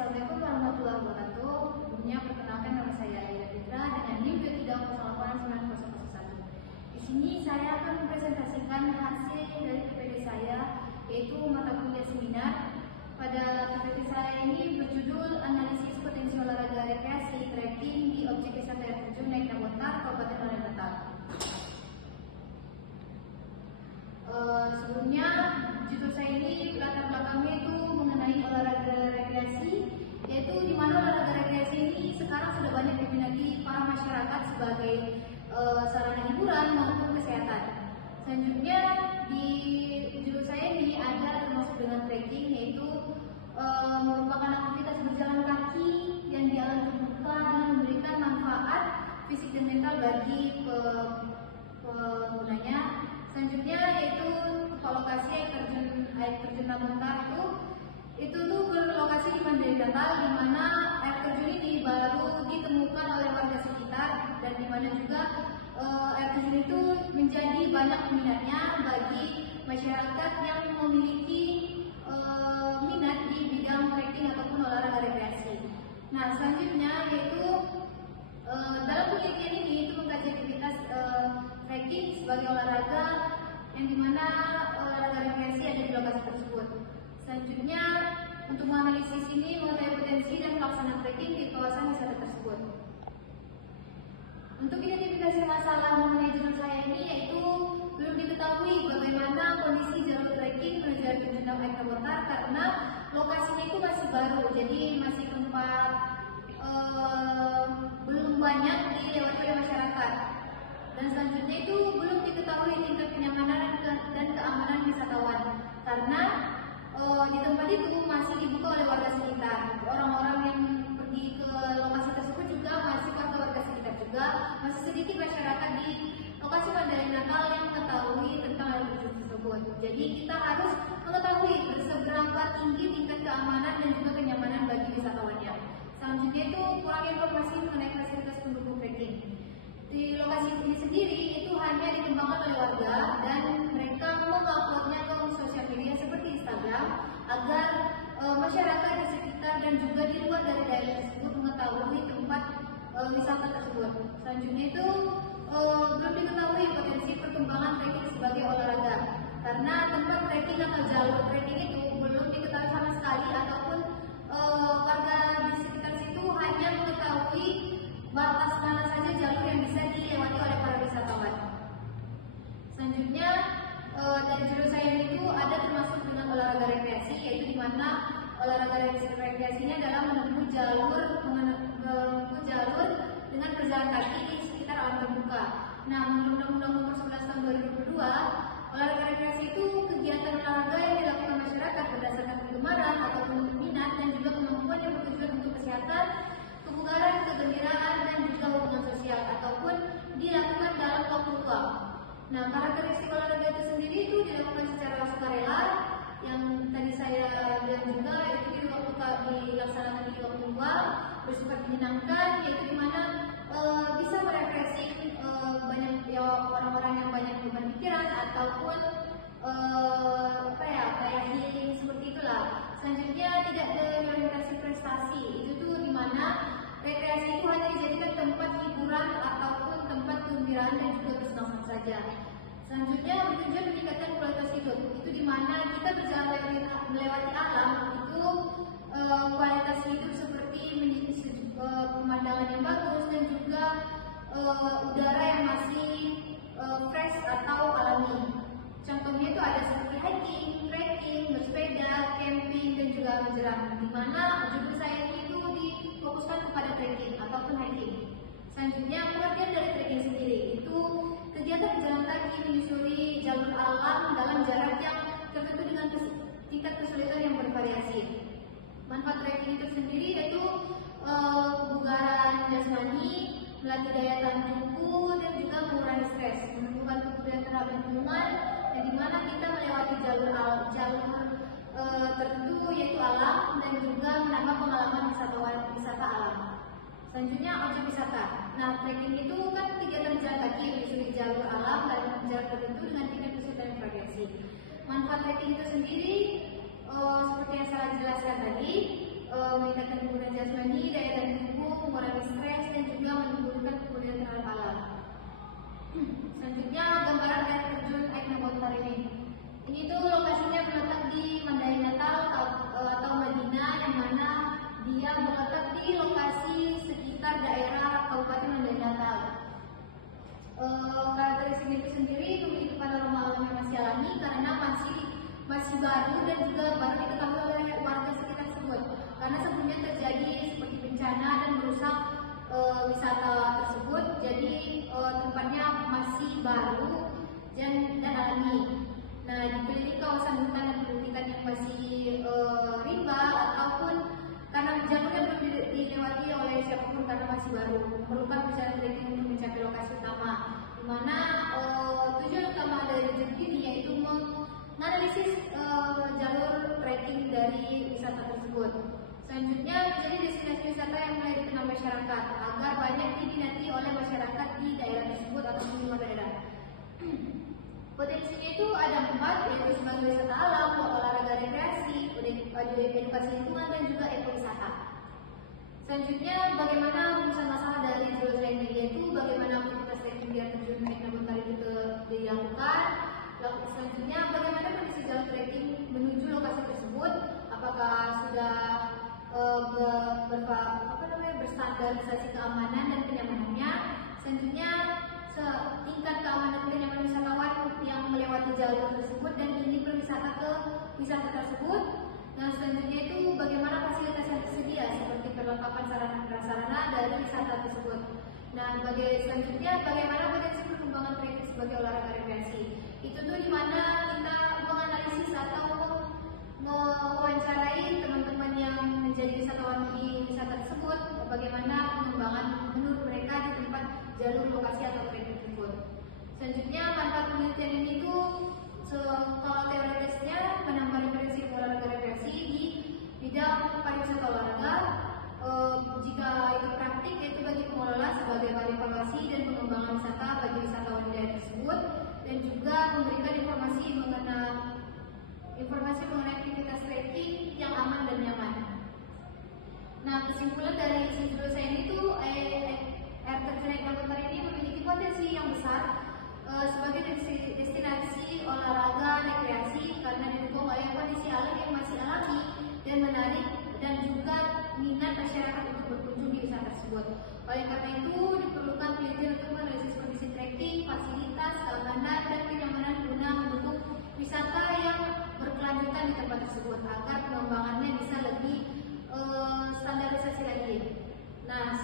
Assalamualaikum warahmatullahi wabarakatuh. Sebelumnya perkenalkan nama saya Aida Fitra dengan NIM 2308901. Di sini saya akan mempresentasikan hasil dari PPT saya, yaitu mata kuliah seminar. Pada PPT saya ini berjudul Analisis Potensi Olahraga Rekreasi Trekking di Objek Wisata Air Terjun Naik Namontar, Kabupaten Maranatha. Sebelumnya judul saya ini latar belakangnya itu mengenai olahraga rekreasi, yaitu di mana olahraga rekreasi ini sekarang sudah banyak diminati para masyarakat sebagai sarana hiburan maupun kesehatan. Selanjutnya di judul saya ini ada termasuk dengan trekking, yaitu merupakan aktivitas berjalan kaki yang di alam terbuka dengan memberikan manfaat fisik dan mental bagi penggunanya. Selanjutnya yaitu lokasi air terjun Namontar itu tuh berlokasi di Mandiri Natal, di mana air terjun ini baru ditemukan oleh warga sekitar, dan di mana juga air terjun itu menjadi banyak minatnya bagi masyarakat yang memiliki minat di bidang trekking ataupun olahraga rekreasi. Nah, selanjutnya yaitu dalam penelitian ini itu mengkaji aktivitas trekking sebagai olahraga yang dimana olahraga rekreasi ada di lokasi tersebut. Selanjutnya untuk menganalisis ini mengetahui potensi dan pelaksanaan trekking di kawasan wisata tersebut. Untuk identifikasi masalah mengenai judul saya ini yaitu belum diketahui bagaimana kondisi jalur trekking menuju air terjun Naik Namontar karena lokasinya itu masih baru, jadi masih tempat belum banyak dilewati oleh masyarakat. Dan selanjutnya itu belum diketahui tingkat kenyamanan dan keamanan wisatawan karena di tempat itu masih dibuka oleh warga sekitar. Orang-orang yang pergi ke lokasi tersebut juga masih warga sekitar juga, masih sedikit masyarakat di lokasi Mandiri Natal yang mengetahui tentang air terjun tersebut. Jadi kita harus mengetahui seberapa tinggi tingkat keamanan dan juga kenyamanan bagi wisatawannya. Selanjutnya itu kurang informasi mengenai fasilitas pendukung trekking. Di lokasi ini sendiri itu hanya dikembangkan oleh warga dan mereka menguploadnya ke sosial media seperti Instagram agar masyarakat di sekitar dan juga di luar dari daerah tersebut mengetahui tempat wisata tersebut. Selanjutnya itu belum diketahui potensi perkembangan trekking sebagai olahraga karena tempat trekking atau jalur trekking itu belum diketahui sama sekali, ataupun warga di sekitar situ hanya mengetahui batas mana saja jalur yang bisa dilewati oleh para wisatawan. Selanjutnya dari judul saya itu ada termasuk dengan olahraga rekreasi, yaitu di mana olahraga rekreasinya adalah menempuh jalur dengan berjalan kaki di sekitar alam terbuka. Nah, menurut Undang-Undang Nomor 11 Tahun 2022, olahraga rekreasi itu kegiatan olahraga yang dilakukan masyarakat berdasarkan kegemaran ataupun minat dan juga kemampuan yang bertujuan untuk kesehatan, kebugaran, kegembiraan, dan juga hubungan sosial ataupun dilakukan dalam waktu luang. Nah, karakteristik olahraga itu sendiri itu dilakukan secara sukarela, yang tadi saya bilang juga itu dilaksanakan di waktu luang, bersifat menyenangkan, yaitu dimana bisa merefreshing banyak orang-orang yang banyak beban pikiran ataupun kayak healing seperti itulah. Selanjutnya tidak berorientasi prestasi, itu tuh dimana rekreasi itu hanya dijadikan tempat hiburan ataupun tempat kegembiraan dan juga kesenangan saja. Selanjutnya bertujuan meningkatkan kualitas hidup, itu dimana kita berjalan melewati alam itu kualitas hidup seperti pemandangan yang bagus dan juga udara yang masih fresh atau alami. Contohnya itu ada seperti hiking, trekking, bersepeda, camping, dan juga menjelang. Di mana judul saya itu difokuskan kepada trekking ataupun hiking. Selanjutnya pengertian dari trekking sendiri itu kegiatan berjalan kaki menyusuri jalur alam dalam jarak yang tertentu dengan tingkat kesulitan yang bervariasi. Manfaat trekking itu sendiri yaitu kebugaran jasmani, melatih daya tahan tubuh, dan juga mengurangi stres, menumbuhkan kepedulian terhadap lingkungan, dan dimana kita melewati jalur tertentu yaitu alam, dan juga menambah pengalaman wisata alam. Selanjutnya objek wisata. Nah, trekking itu kan kegiatan jalan kaki menyusuri jalur alam dan jalur tertentu dengan tingkat kesulitan yang bervariasi. Manfaat trekking itu sendiri seperti yang saya jelaskan tadi, meningkatkan bencana dan merusak wisata tersebut. Jadi tempatnya masih baru dan alami. Nah, dikelilingi kawasan hutan dan perbukitan yang masih rimba ataupun karena jalurnya belum dilewati oleh siapapun karena masih baru, memerlukan perjalanan trekking untuk mencapai lokasi utama, di mana tujuan utama dari rejeki ini yaitu menganalisis jalur trekking dari wisata tersebut. Selanjutnya menjadi destinasi wisata yang mulai dikenal masyarakat agar banyak diminati oleh masyarakat di daerah tersebut atau di luar daerah. Potensinya itu ada 4, yaitu sebagai wisata alam, olahraga rekreasi, edukasi lingkungan, dan juga ekowisata. Selanjutnya, bagaimana rumusan masalah dari Geotrail Media itu, bagaimana aktivitas trekking biar terjun Eknomotor itu dilakukan. Selanjutnya, bagaimana kondisi jalur trekking menuju lokasi tersebut, apakah sudah berstandarisasi keamanan dan kenyamanannya. Selanjutnya, tingkat keamanan dan kenyamanan wisatawan yang melewati jalur tersebut dan ini berwisata ke wisata tersebut. Nah, selanjutnya itu bagaimana fasilitas yang tersedia seperti perlengkapan sarana prasarana dari wisata tersebut. Nah, selanjutnya bagaimana potensi perkembangan trekking sebagai olahraga rekreasi. Itu tuh dimana kita menganalisis atau mewawancarai teman-teman yang menjadi wisatawan di wisata tersebut, bagaimana pengembangan menurut mereka di tempat jalur lokasi atau trekking tersebut. Selanjutnya, manfaat penelitian ini tuh kalau teoritisnya menambah referensi olahraga rekreasi di bidang pariwisata olahraga. Jika itu praktik, yaitu bagi pengelola sebagai bahan evaluasi dan pengembangan wisata bagi wisatawan di daerah tersebut, dan juga memberikan informasi mengenai aktivitas trekking yang aman dan nyaman. Nah, kesimpulan dari judul saya ini tuh air terjun Eknomotor ini memiliki potensi yang besar sebagai destinasi olahraga rekreasi karena didukung oleh kondisi alam yang masih alami dan menarik dan juga minat masyarakat untuk berkunjung di wisata tersebut. Oleh karena itu diperlukan penelitian untuk menganalisis kondisi trekking, fasilitas, keamanan dan kenyamanan guna mendukung wisata yang berkelanjutan di tempat tersebut agar pengembangannya bisa lebih standarisasi lagi. Nah,